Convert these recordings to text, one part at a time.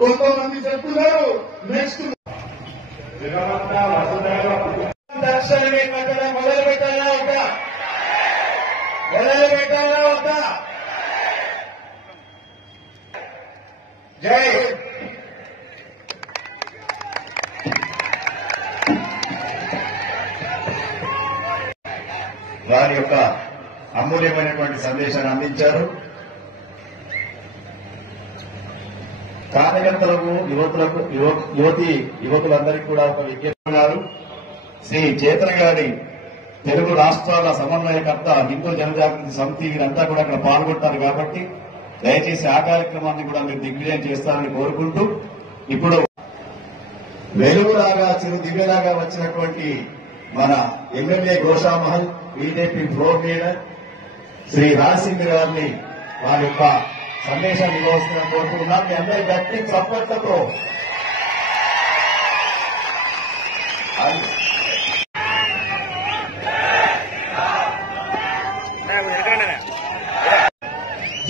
కొంతమంది చెప్తున్నారు నెక్స్ట్ జగమంతా కట్టడం మొదలు పెట్టాలా వద్దా? మొదలు పెట్టాలా వద్దా? జై. వారి యొక్క అమూల్యమైనటువంటి సందేశాన్ని అందించారు. కార్యకర్తలకు యువతులకు యువతి యువకులందరికీ కూడా ఒక విజ్ఞప్తి. ఉన్నారు శ్రీ చేతన గారి తెలుగు రాష్ట్రాల సమన్వయకర్త హిందూ జనజాగృతి సమితి వీరంతా కూడా అక్కడ పాల్గొంటారు కాబట్టి దయచేసి ఆ కార్యక్రమాన్ని కూడా మీరు దిగ్విజయం చేస్తారని కోరుకుంటూ ఇప్పుడు వెలుగులాగా చిరు దివ్యలాగా వచ్చినటువంటి మన MLA Goshamahal BJP floor leader Shri Raja Singh గారిని వారి యొక్క ಸಂದೇಶ ನಿಗೋಸ್ಕರ ಕೊಡ್ತಿಲ್ಲ ಎಲ್ಲ ವ್ಯಕ್ತಿಗೆ ಸಪೋರ್ಟ್ ಕೊಟ್ಟರು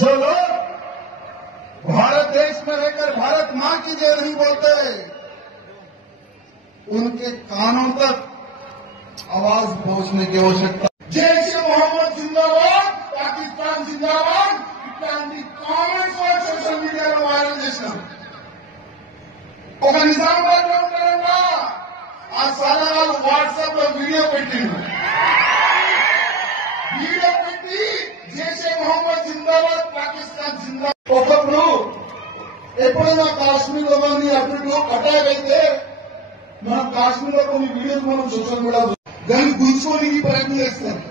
जो लोग भारत देश में रहकर भारत माँ की जय नहीं बोलते, उनके कानों तक आवाज़ पहुँचने की आवश्यकता। जैसे मोहम्मद ఒక నిజామాబాద్లో ఉంటారంట ఆ సలహాలు వాట్సాప్లో వీడియో పెట్టిండు వీడియో పెట్టి జైషే మొహమ్మద్ జిందాబాద్ పాకిస్తాన్ జిందాబాద్. ఒకప్పుడు ఎప్పుడైనా కాశ్మీర్లో కానీ అటు అటాక్ అయితే మన కాశ్మీర్లో కొన్ని వీడియోస్ మనం సోషల్ మీడియా దాన్ని గుంజుకోనికి ప్రయత్నం చేస్తారు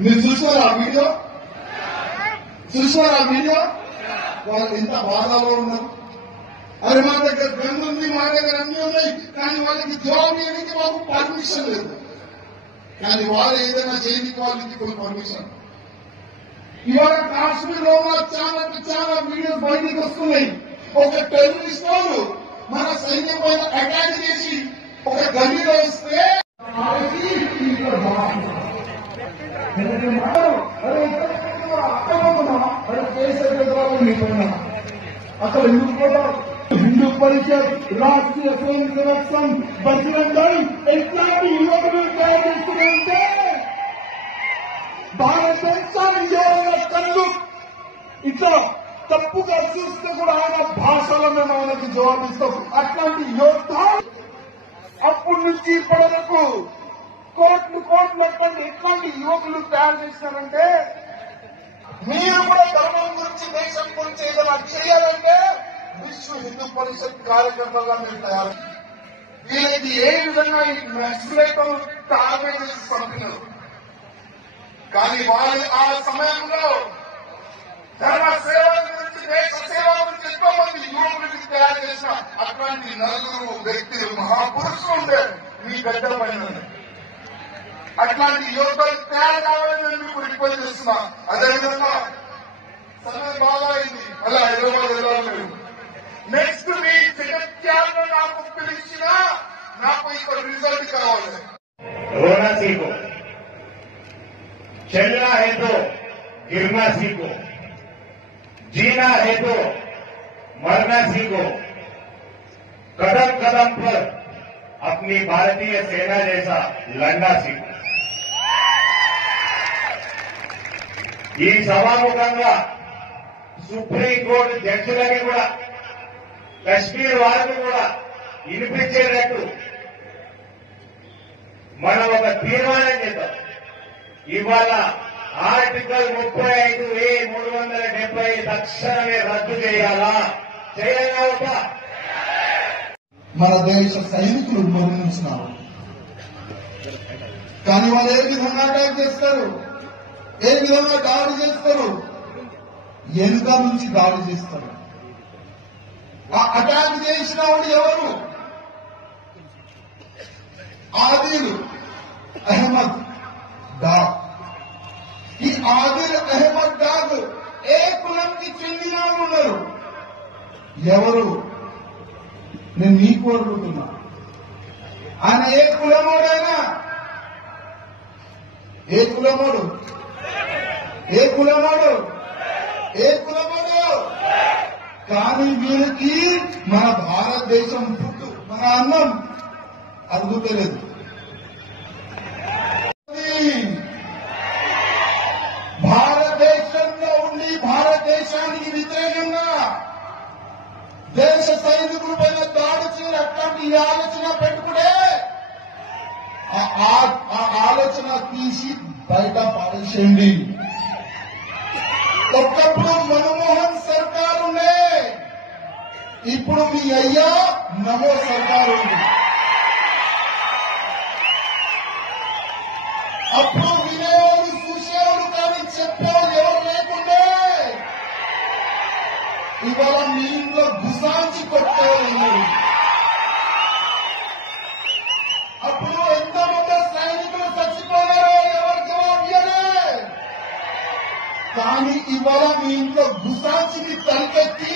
మీరు చూసారా ఆ వీడియో చూసారా ఆ వీడియో వాళ్ళు ఎంత బాధలో ఉన్నారు? అరే మా దగ్గర గన్ ఉంది మా దగ్గర అన్ని ఉన్నాయి. కానీ వాళ్ళకి జవాబు ఇవ్వడానికి మాకు పర్మిషన్ లేదు. కానీ వాళ్ళు ఏదైనా చేయడానికి వాళ్ళకి కొన్ని పర్మిషన్ ఇవాళ కాశ్మీర్లో చాలా చాలా వీడియోస్ బయటికి వస్తున్నాయి. ఒక టెర్రరిస్ట్ వాళ్ళు మన సైన్యం పైన అటాక్ చేసి ఒక గదిలో వస్తే అక్కడ ఉన్నా, అక్కడ ఎందుకు పోతారు? హిందూ పరిషత్ రాష్ట్రీయ స్వయం సేవక్ సంఘ్ బజరంగ్ దళ్ ఇట్లాంటి యువకులు తయారు చేస్తుందంటే భారతదేశాన్ని ఎవరైనా కళ్ళు. ఇట్లా తప్పుగా చూస్తే కూడా ఆయన భాషలో మేము ఆయనకి జవాబిస్తాం అట్లాంటి యోద్ధాలు అప్పటి నుంచి ఇప్పటి వరకు కోట్లు కోట్లు ఎట్లాంటి ఎట్లాంటి యువకులు తయారు చేశారంటే మీరు కూడా ధర్మం గురించి దేశం గురించి ఏదైనా చేయాలంటే విశ్వ హిందూ పరిషత్ కార్యకర్తలుగా మీరు తయారు. వీళ్ళైతే ఏ విధంగా ఈ నక్సలైట్లు టార్గెట్ చేసి పంపినారు? కానీ వాళ్ళు ఆ సమయంలో ధర్మ సేవ గురించి దేశ సేవ గురించి ఎంతో మంది యువకులకి తయారు చేసిన అట్లాంటి నలుగురు వ్యక్తులు మహాపురుషులు ఉండే మీ గడ్డ పైన. అట్లాంటి యువకులు తయారు కావాలని నేను మీకు రిక్వెస్ట్ చేస్తున్నా. అదేవిధంగా సమయం బాగా అయింది. అలా హైదరాబాద్ వెళ్ళాలి మీరు. నెక్స్ట్ మీ జగత్యాలను నాకు పిలిచినా నాకు ఇక్కడ రిజల్ట్ కావాలి रोना सीखो चलना है तो गिरना सीखो जीना है तो मरना सीखो कदम कदम पर अपनी भारतीय सेना जैसा लड़ना सीखो ఈ సభాముఖంగా సుప్రీంకోర్టు జడ్జిలకి కూడా కశ్మీర్ వారికి కూడా వినిపించేటట్టు మనం ఒక తీర్మానం చేద్దాం. ఇవాళ ఆర్టికల్ ముప్పై ఐదు ఏ మూడు వందల డెబ్బై తక్షణమే రద్దు చేయాలా? చేయాలా మన దేశ సైనికులు మరణించినారు కానీ వాళ్ళు ఏ విధంగా అటాక్ చేస్తారు? ఏ విధంగా దాడి చేస్తారు? ఎనుక నుంచి దాడి చేస్తారు. అటాక్ చేసిన వాడు ఎవరు? ఆదిల్ అహ్మద్ డాగ్ ఈ ఆదిల్ అహ్మద్ డాగ్ ఏ కులంకి చెందిన వాళ్ళు ఉన్నారు? ఎవరు? నేను నీకు అడుగుతున్నా. ఆయన ఏ కులమోడైనా? ఏ కులమోడు? ఏ కులమోడు? ఏ కులం కానీ వీరికి మన భారతదేశం ఫుడ్ మన అన్నం అరుగుతలేదు భారతదేశంలో ఉండి భారతదేశానికి వ్యతిరేకంగా దేశ సైనికుల పైన దాడి చేయాలి అట్లాంటి ఈ ఆలోచన పెట్టుకునే ఆ- ఆ- ఆలోచన తీసి బయట పారేసేయండి. ఒకప్పుడు మన ఇప్పుడు మీ అయ్యా నమో సర్కార్ ఉంది అప్పుడు వినేవాడు చూసేవాడు కానీ చెప్పేవాడు ఎవరు లేకుండే? ఇవాళ మీ ఇంట్లో గుసాంచి కొట్టేవాళ్ళు అప్పుడు ఎంతమంది సైనికులు చచ్చిపోయారో ఎవరు జవాబు కానీ ఇవాళ మీ ఇంట్లో గుసాంచిని తలకెత్తి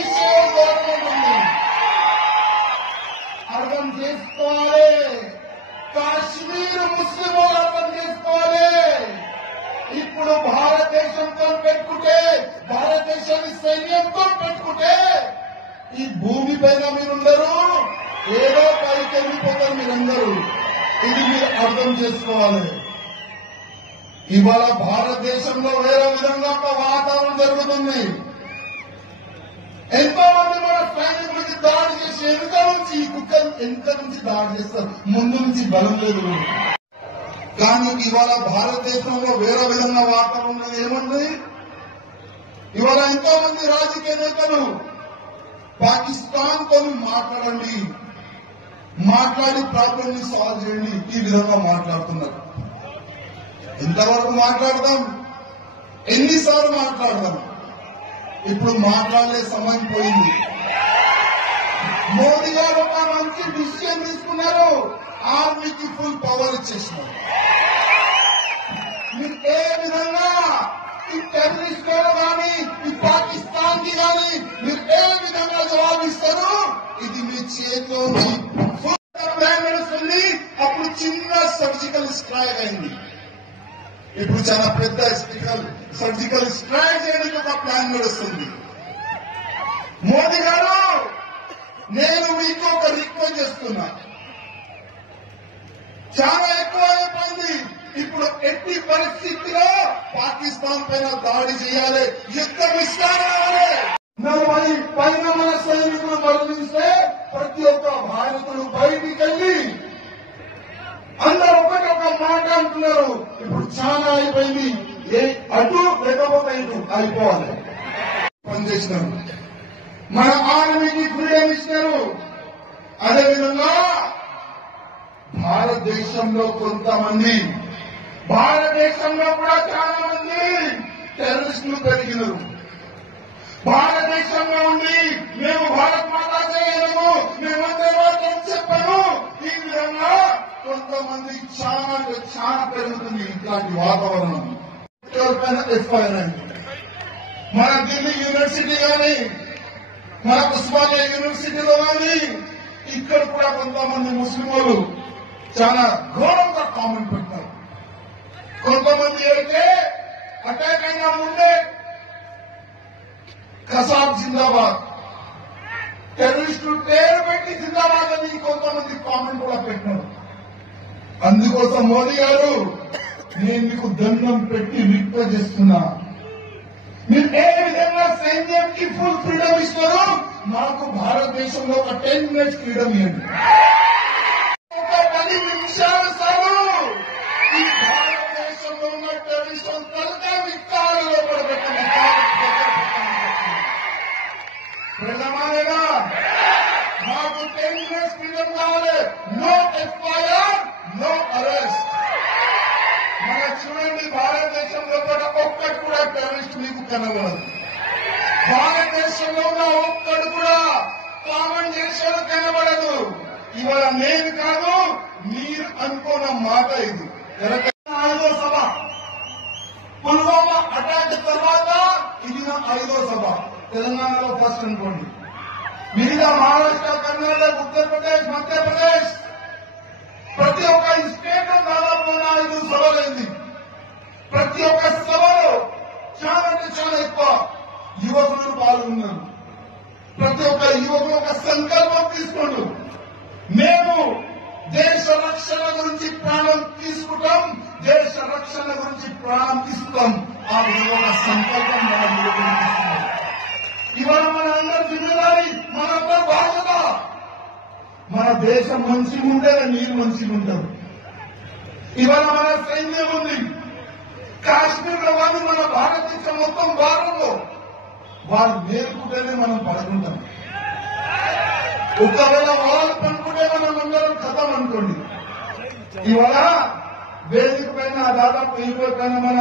ఈ భూమి పైన మీరుండరు ఏదో పైకి వెళ్ళిపోతారు మీరందరూ. ఇది మీరు అర్థం చేసుకోవాలి. ఇవాళ భారతదేశంలో వేరే విధంగా ఒక వాతావరణం జరుగుతుంది. ఎంతో మంది మన సైనికులకి దాడి చేసి ఎంత నుంచి ఈ కుక్క ఎంత నుంచి దాడి చేస్తారు? ముందు నుంచి బలం లేదు. కానీ ఇవాళ భారతదేశంలో వేరే విధంగా వాతావరణం ఏముంది? ఇవాళ ఎంతో మంది రాజకీయ నేతలు పాకిస్తాన్తో మాట్లాడండి. మాట్లాడి ప్రాబ్లం ని సాల్వ్ చేయండి. ఈ విధంగా మాట్లాడుతున్నారు. ఎంతవరకు మాట్లాడదాం? ఎన్నిసార్లు మాట్లాడదాం? ఇప్పుడు మాట్లాడలే సమయం పోయింది. మోడీ గారు ఒక మంచి డిసిషన్ తీసుకున్నారు. ఆర్మీకి ఫుల్ పవర్ ఇచ్చేసినారు. మీరు ఏ విధంగా ఈ టెర్రరిస్ట్ చేతిలో ఉంది. ఫుల్ అప్పుడు చిన్న సర్జికల్ స్ట్రైక్ అయింది. ఇప్పుడు చాలా పెద్ద సర్జికల్ సర్జికల్ స్ట్రైక్ చేయడానికి ఒక ప్లాన్ నడుస్తుంది. మోదీ గారు నేను మీకు ఒక రిక్వెస్ట్ చేస్తున్నా. చాలా ఎక్కువ అయిపోయింది ఇప్పుడు ఎట్టి పరిస్థితిలో పాకిస్తాన్ పైన దాడి చేయాలి. యుద్ధం ఇస్తారా నలభై పైన మన సైనికులు మరణిస్తే ప్రతి ఒక్క భారతుడు బయటికి వెళ్ళి అందరూ ఒకటి ఒక మాట అంటున్నారు. ఇప్పుడు చాలా అయిపోయింది. ఏ అటు లేకపోతే ఇటు అయిపోవాలి. పనిచేసినారు మన ఆర్మీకి ఫ్రీడమ్ ఇచ్చినారు? అదేవిధంగా భారతదేశంలో కొంతమంది భారతదేశంలో కూడా చాలా మంది టెర్రరిస్టులు పెరిగినారు. భారతదేశంలో ఉండి మేము భారత్ మాతా చేయలేము మేమందరూ మాత్రం చెప్పాము ఈ విధంగా కొంతమంది చాలా చాలా పెరుగుతుంది ఇట్లాంటి వాతావరణం. ఎఫ్ఐఆర్ మన ఢిల్లీ యూనివర్సిటీ కానీ మన ఉస్మానియా యూనివర్సిటీలో కానీ ఇక్కడ కూడా కొంతమంది ముస్లిం వాళ్ళు చాలా ఘోరంగా కామెంట్ పెట్టారు కొంతమంది అయితే అటాక్ అయినా ముందే కసాబ్ జిందాబాద్. టెర్రరిస్టులు పేరు పెట్టి జిందాబాద్ అని కొంతమంది కామెంట్ కూడా పెట్టారు అందుకోసం మోదీ గారు నేను మీకు దండం పెట్టి రిక్వెస్ట్ చేస్తున్నా. మీరు ఏ విధంగా సైన్యంకి ఫుల్ ఫ్రీడమ్ ఇస్తారో మాకు భారతదేశంలో ఒక టెన్ మినిట్స్ ఫ్రీడమ్ ఇవ్వండి. మినిట్స్ కావాలి నో ఎఫ్ఐఆర్ నో అరెస్ట్ మన చూడండి భారతదేశంలో కూడా ఒక్కటి కూడా టెర్రరిస్ట్ మీకు కనబడదు. భారతదేశంలో ఉన్న ఒక్కడు కూడా కామన్ చేసేది కనబడదు. ఇవాళ నేను కాదు మీరు అనుకున్న మాట ఇది. ఐదో సభ. పుల్వామా అటాక్ తర్వాత ఇది నా ఐదో సభ. తెలంగాణలో ఫస్ట్ అనుకోండి. మిగతా మహారాష్ట్ర కర్ణాటక ఉత్తరప్రదేశ్ మధ్యప్రదేశ్ ప్రతి ఒక్క స్టేట్ దాదాపు నాలుగు సభలైంది ప్రతి ఒక్క సభలో చాలా అంటే చాలా ఎక్కువ యువకులు పాల్గొన్నారు. ప్రతి ఒక్క యువకులు ఒక సంకల్పం తీసుకోండు మేము దేశ రక్షణ గురించి ప్రాణం తీసుకుంటాం దేశ రక్షణ గురించి ప్రాణం తీసుకుంటాం. ఆ విధంగా సంకల్పం మన యువకులు తీసుకున్నాం ఇవాళ మన అందరి జిమ్మేదారి మన దేశం మంచిగా ఉంటేనే నీరు మంచిగా ఉంటారు ఇవాళ మన సైన్యం ఉంది కాశ్మీర్లో కానీ మన భారతదేశం మొత్తం భారంలో వాళ్ళు మేలుకుంటేనే మనం పడుకుంటాం. ఒకవేళ వాళ్ళు పనుకుంటే మనం అందరం కథం అనుకోండి. ఇవాళ వేదిక పైన దాదాపు ఇరవై పైన మన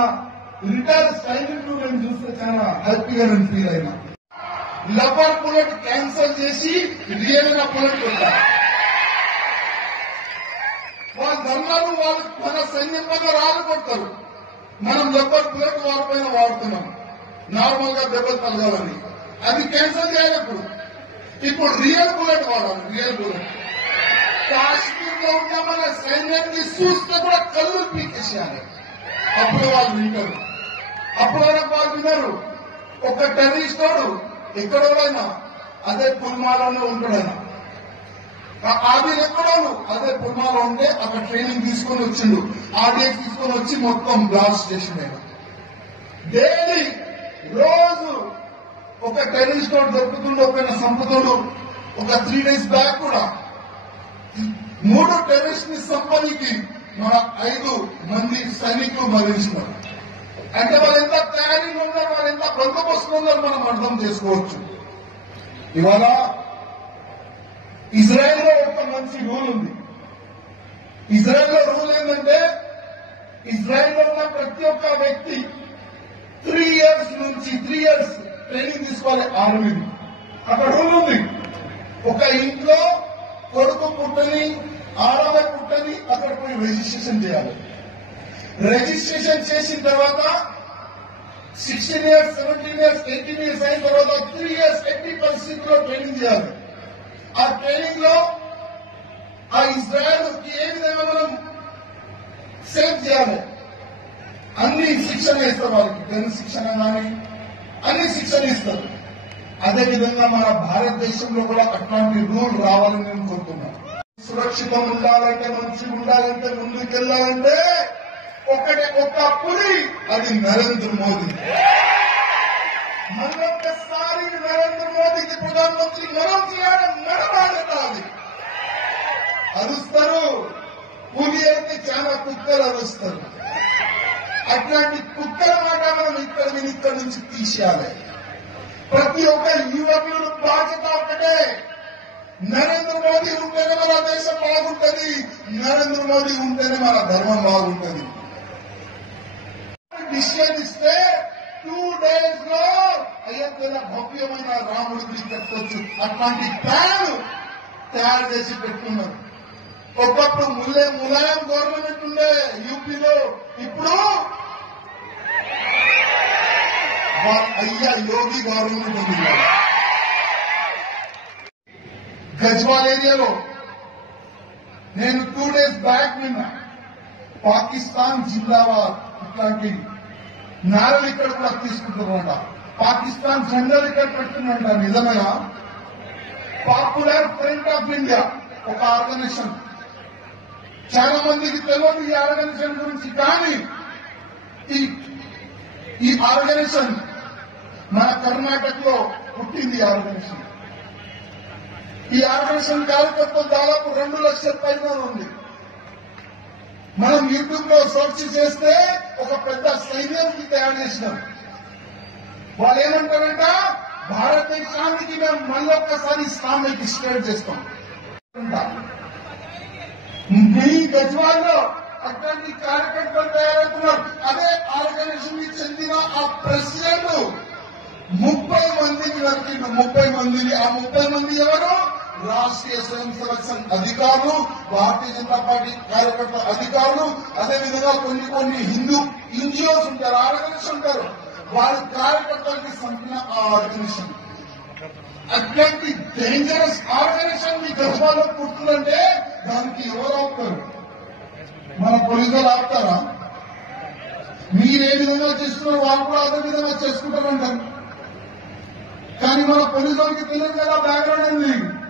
రిటైర్డ్ సైనికులు నేను చూస్తే చాలా హ్యాపీగా నేను ఫీల్ అయినా. లబర్ బుల్లెట్ క్యాన్సల్ చేసి రియల్గా బుల్లెట్ కొట్టారు. వాళ్ళందరూ వాళ్ళు మన సైన్యం పైన కొడతారు. మనం లబ్బర్ బుల్లెట్ వాళ్ళ పైన వాడుతున్నాం. నార్మల్గా దెబ్బలు తగలాలని. అది క్యాన్సల్ చేయాలి ఇప్పుడు ఇప్పుడు రియల్ బుల్లెట్ వాడాలి రియల్ బుల్లెట్ కాశ్మీర్లో ఉన్న మన సైన్యాన్ని చూస్తే కూడా కళ్ళు పీకేసేయాలి. అప్పుడు వాళ్ళు వింటారు. అప్పుడు వరకు వాళ్ళు వినరు. ఒక టెర్రరిస్ట్ వాడు ఎక్కడోడైనా అదే పుల్మాలోనే ఉంటాడైనా ఆవిడ ఎక్కడోను అదే పుల్మాలో ఉంటే అక్కడ ట్రైనింగ్ తీసుకొని వచ్చిండు. ఆడియో తీసుకొని వచ్చి మొత్తం బ్లాస్ట్ చేసిండు ఆయన డైలీ రోజు ఒక టెర్రరిస్ట్ వాడు దొరుకుతుండే ఒక సంపదలు ఒక త్రీ డేస్ బ్యాక్ కూడా. మూడు టెర్రరిస్ట్ని సంపదికి మన ఐదు మంది సైనికులు మరణించినారు. అంటే వాళ్ళు ఎంత తయారీలో ఉన్నారు వాళ్ళు ఎంత బందోబస్తు ఉన్నారు మనం అర్థం చేసుకోవచ్చు. ఇవాళ ఇజ్రాయెల్లో ఒక మంచి రూల్ ఉంది. ఇజ్రాయెల్లో రూల్ ఏంటంటే ఇజ్రాయెల్లో ఉన్న ప్రతి ఒక్క వ్యక్తి త్రీ ఇయర్స్ నుంచి త్రీ ఇయర్స్ ట్రైనింగ్ తీసుకోవాలి ఆర్మీ అక్కడ రూల్ ఉంది. ఒక ఇంట్లో కొడుకు పుట్టని ఆడవ పుట్టని అక్కడ పోయి రిజిస్ట్రేషన్ చేయాలి. రిజిస్ట్రేషన్ చేసిన తర్వాత sixteen years seventeen years eighteen years అయిన తర్వాత త్రీ ఇయర్స్ ఎయిటీ పరిస్థితుల్లో ట్రైనింగ్ చేయాలి. ఆ ట్రైనింగ్లో ఆ ఇజ్రాయల్ ఏ విధంగా మనం సేవ్ చేయాలి? అన్ని శిక్షణ ఇస్తారు వాళ్ళకి. గన్ శిక్షణ కానీ అన్ని శిక్షణ ఇస్తారు. అదే విధంగా మన భారతదేశంలో కూడా అట్లాంటి రూల్ రావాలని నేను కోరుతున్నాను సురక్షితం ఉండాలంటే మంచిగా ఉండాలంటే ముందుకెళ్ళాలంటే ఒకటి ఒక్క పులి అది నరేంద్ర మోదీ. మరొకసారి నరేంద్ర మోదీకి ప్రధానమంత్రి మనం చేయడం నడవాలి అది అరుస్తారు పులి అయితే చాలా కుక్కలు అరుస్తారు. అట్లాంటి కుక్కల మాట మనం ఇక్కడ నేను ఇక్కడ నుంచి తీసేయాలి. ప్రతి ఒక్క యువకుడు బాధ్యత ఒకటే నరేంద్ర మోదీ ఉంటేనే మన దేశం బాగుంటది నరేంద్ర మోదీ ఉంటేనే మన ధర్మం బాగుంటది. డిసిషన్ ఇస్తే టూ డేస్లో అయోధ్యలో భవ్యమైన రాముడి గుడి కట్టొచ్చు అట్లాంటి ప్లాన్ తయారు చేసి పెట్టుకున్నారు ఒకప్పుడు ముల్లే ములాయం గవర్నమెంట్ ఉండే యూపీలో ఇప్పుడు వా- అయ్యా యోగి గవర్నమెంట్ ఉంది ఇవాళ. గజ్వాల్ ఏరియాలో నేను టూ డేస్ బ్యాక్ విన్నా పాకిస్తాన్ జిందాబాద్ ఇట్లాంటి నారలు ఇక్కడ కూడా తీసుకుంటున్నారంట. పాకిస్తాన్ జెండర్ ఇక్కడ పెడుతుందంట నిజమేనా? పాపులర్ ఫ్రంట్ ఆఫ్ ఇండియా ఒక ఆర్గనైజేషన్ చాలా మందికి తెలియదు ఈ ఆర్గనైజేషన్ గురించి కానీ ఈ ఈ ఆర్గనైజేషన్ మన కర్ణాటకలో పుట్టింది ఈ ఆర్గనైజేషన్ ఈ ఆర్గనైజేషన్ కార్యకర్తలు దాదాపు రెండు లక్షల పైన ఉంది. మనం యూట్యూబ్లో సెర్చ్ చేస్తే ఒక పెద్ద సైన్యానికి తయారు చేసినాం. వాళ్ళు ఏమంటారంట? భారతదేశానికి మేము మళ్ళీ ఒక్కసారి ఇస్లామిక్ స్టేట్ చేస్తాం మీ గజ్వాల్లో అట్లాంటి కార్యకర్తలు తయారవుతున్నారు. అదే ఆర్గనైజేషన్కి చెందిన ఆ ప్రెసిడెంట్ ముప్పై మందిని నరికిండు ముప్పై మందిని. ఆ ముప్పై మంది ఎవరు? రాష్ట్రీయ స్వయం సంరక్షణ అధికారులు. భారతీయ జనతా పార్టీ కార్యకర్తల అధికారులు అదేవిధంగా కొన్ని కొన్ని హిందూ ఎన్జిఓస్ ఉంటారు ఆర్గనైజేషన్ ఉంటారు. వారి కార్యకర్తలకి సంపిన ఆ ఆర్గనైజేషన్. అట్లాంటి డేంజరస్ ఆర్గనైజేషన్ మీ గర్భాలో పుట్టిందంటే దానికి ఎవరు ఆపుతారు? మన పోలీసులు ఆపుతారా? మీరు ఏ విధంగా చేస్తున్నారు వాళ్ళు కూడా అదే విధంగా చేసుకుంటారంటారు. కానీ మన పోలీసు వాళ్ళకి తెలియదు కదా బ్యాక్గ్రౌండ్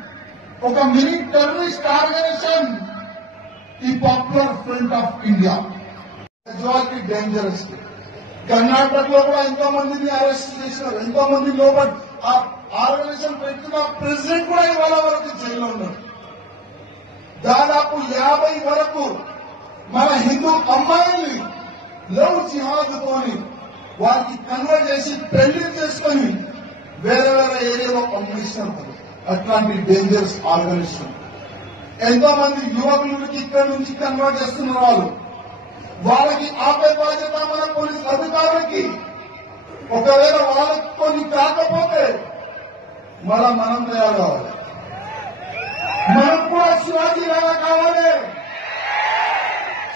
ఏంది ఒక మినీ టెర్రరిస్ట్ ఆర్గనైజేషన్ ఈ Popular Front of India majority dangerous కర్ణాటకలో కూడా ఎంతో మందిని అరెస్ట్ చేసినారు ఎంతో మంది లోపల ఆ ఆర్గనైజేషన్ పెట్టిన ప్రెసిడెంట్ కూడా ఇవాళ వరకు జైల్లో ఉన్నారు దాదాపు యాభై వరకు మన హిందూ అమ్మాయిల్ని లవ్ జిహాద్తోని వారికి కన్వర్ట్ చేసి పెళ్ళి చేసుకొని వేరే వేరే ఏరియాలో పంపిస్తున్నారు అట్లాంటి డేంజరస్ ఆర్గనైజేషన్ ఎంతో మంది యువకులకి ఇక్కడ నుంచి కన్వర్ట్ చేస్తున్న వాళ్ళు. వాళ్ళకి ఆపే బాధ్యత మన పోలీస్ అధికారులకి. ఒకవేళ వాళ్ళకి కొన్ని కాకపోతే మళ్ళా మనం తయారు కావాలి. మనం కూడా శివాజీ లాగా కావాలి.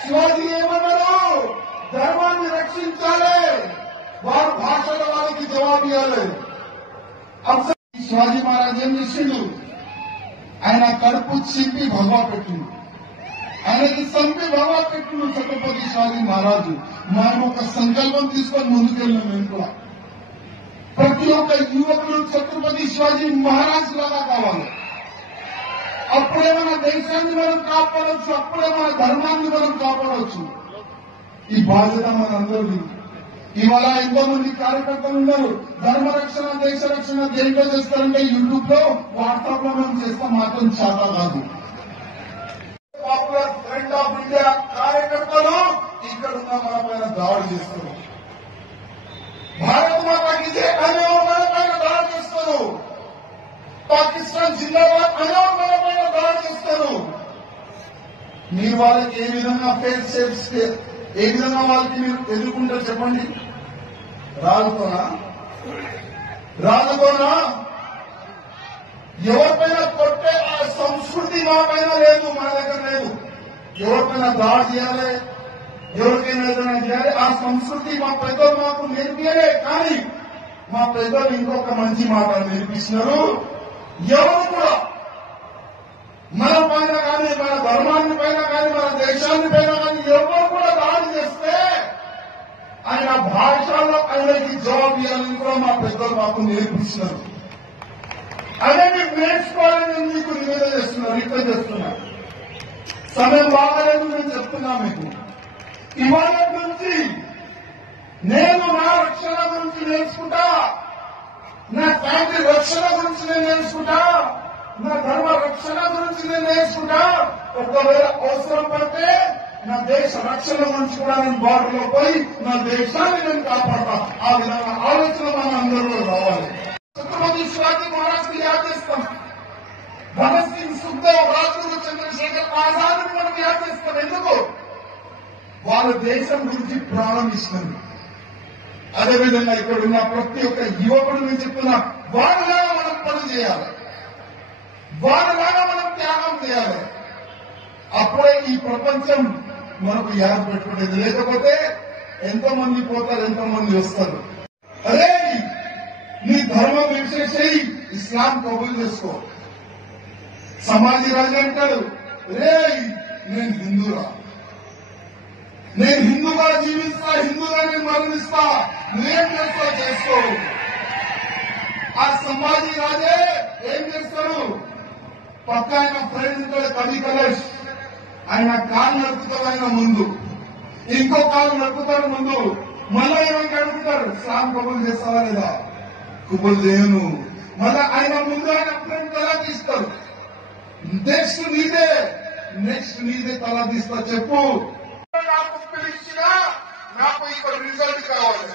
శివాజీ ఏమన్నారు ధర్మాన్ని రక్షించాలి. వారి భాషలో వాళ్ళకి జవాబు ఇవ్వాలి. అప్పుడు శివాజీ మహారాజ్ ఏం చేసిండు? ఆయన కడుపు చింపి భగవా పెట్టిండు. ఆయనకి చంపి భగవా పెట్టిండు ఛత్రపతి శివాజీ మహారాజు. మనం ఒక సంకల్పం తీసుకొని ముందుకెళ్ళాం మేము కూడా. ప్రతి ఒక్క యువకుడు ఛత్రపతి శివాజీ మహారాజ్ లాగా కావాలి. అప్పుడే మన దేశాన్ని మనం కాపాడవచ్చు అప్పుడే మన ధర్మాన్ని మనం కాపాడవచ్చు. ఈ బాధ్యత మనందరూ ఇవాళ ఎంతో మంది కార్యకర్తలు ఉన్నారు. ధర్మ రక్షణ దేశ రక్షణ దేంట్లో చేస్తారంటే యూట్యూబ్లో వాట్సాప్లో మనం చేస్తాం మాత్రం చాలా కాదు. పాపులర్ ఫ్రంట్ ఆఫ్ ఇండియా కార్యకర్తలు ఇక్కడ ఉన్న మన పైన దాడి చేస్తారు. భారత్ మాతాకి జై అనే మన పైన దాడి చేస్తారు. పాకిస్తాన్ జిందాబాద్ అనే మన పైన దాడి చేస్తారు. మీరు వాళ్ళకి ఏ విధంగా ఫేస్ చేస్తే ఏ విధంగా వాళ్ళకి మీరు ఎదుర్కొంటారు చెప్పండి? రాళ్ళతోనా రాళ్ళతోనా ఎవరిపైన కొట్టే ఆ సంస్కృతి మా పైన లేదు మన దగ్గర లేదు. ఎవరిపైన దాడి చేయాలి ఎవరికైనా ఏదైనా చేయాలి ఆ సంస్కృతి మా పెద్దలు మాకు నేర్పియలే. కానీ మా పెద్దలు ఇంకొక మంచి మాట నేర్పిస్తున్నారు. ఎవరు కూడా మన పైన కానీ మన ధర్మాన్ని పైన కానీ మన దేశాన్ని పైన కానీ ఎవరు కూడా ఆయన భాషలో ఆయనకి జవాబు ఇవ్వాలని కూడా మా పెద్దలు మాకు నేర్పిస్తున్నారు అదే మీకు నేర్చుకోవాలని మీకు నివేదన చేస్తున్నాను రిక్వెస్ట్ చేస్తున్నా. సమయం బాగాలేదు నేను చెప్తున్నా మీకు. ఇవాళ నుంచి నేను నా రక్షణ గురించి నేర్చుకుంటా నా తండ్రి రక్షణ గురించి నేను నేర్చుకుంటా నా ధర్మ రక్షణ గురించి నేను నేర్చుకుంటా. ఒకవేళ అవసరం పడితే నా దేశ రక్షణ గురించి కూడా నేను బార్డర్లో పోయి నా దేశాన్ని నేను కాపాడతా. ఆ విధంగా ఆలోచన మన అందరిలో రావాలి. ఛత్రపతి శివాజీ మహారాజ్కి యాద్ చేస్తాం. భగత్ సింగ్ సుఖ్దేవ్ రాజగురు చంద్రశేఖర్ ఆజాద్ మనం యాద్ చేస్తాం. ఎందుకు? వాళ్ళ దేశం గురించి ప్రాణం ఇస్తుంది. అదేవిధంగా ఇక్కడ ఉన్న ప్రతి ఒక్క యువకుడు నేను చెప్తున్నా వాళ్ళలాగా మనం పని చేయాలి. వాళ్ళలాగా మనం త్యాగం చేయాలి. అప్పుడే ఈ ప్రపంచం మనకు యాప్ పెట్టుకునేది. లేకపోతే ఎంతో మంది పోతారు ఎంతో మంది వస్తారు. అరే నీ ధర్మం విడిచేసేయి ఇస్లాం కబుల్ చేసుకో. సమాజీ రాజు అంటాడు రే నేను హిందూరా నేను హిందూగా జీవిస్తా హిందూగా నేను మరణిస్తా. నువ్వేం చేస్తా చేసుకో. ఆ సమాజీ రాజే ఏం చేస్తాడు? పక్క ఆయన ఫ్రెండ్ ఉంటాడు కవి కలేష్. ఆయన కాలు నడుపుతాడు ఆయన ముందు. ఇంకో కాలు నడుపుతాడు ముందు. మళ్ళా ఏమైనా అడుగుతారు? స్లాం కబుల్ చేస్తావా లేదా? కబుల్ చేయను మళ్ళా ఆయన ముందు ఆయన అప్పుడు తలా తీస్తారు. నెక్స్ట్ నీదే. నెక్స్ట్ నీదే తలా తీస్తా. చెప్పు. నాకు పిలిచినా నాకు ఇక్కడ రిజల్ట్ కావాలి.